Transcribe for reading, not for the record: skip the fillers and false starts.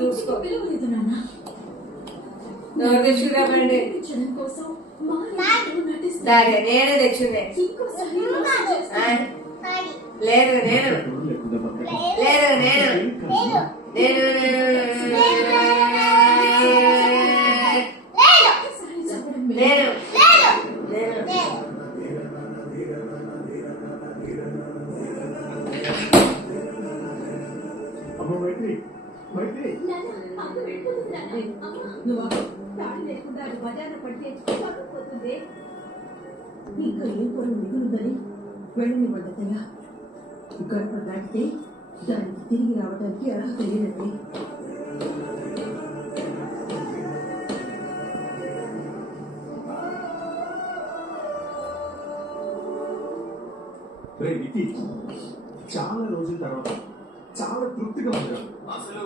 చూసుకో పిలవలేదు నాన్న. ఎవరు తెచ్చుకురామండి నటించడం కోసం నేనే తెచ్చుండే ఇంకోసారి మోసం చేస్తాను. లేదు నేను లేదు నేను నేను ఒక్కసారి చెప్పడం నేను మేలు. నేను నాన్న, అక్క వెళ్ళిపోతుంది నాన్న. అమ్మ, నువ్వు ఆగు. తాళి లేకుండా అది బజార్లో పడితే పట్టుకుపోతుంది. ఇంకా ఏం పొలం మిగులుందని వెళ్ళనివ్వండి. గడప దాటితే దానికి తిరిగి రావడానికి అర్హత లేదండి. చాలా రోజుల తర్వాత చాలా తృప్తిగా ఉంటారు అసలు.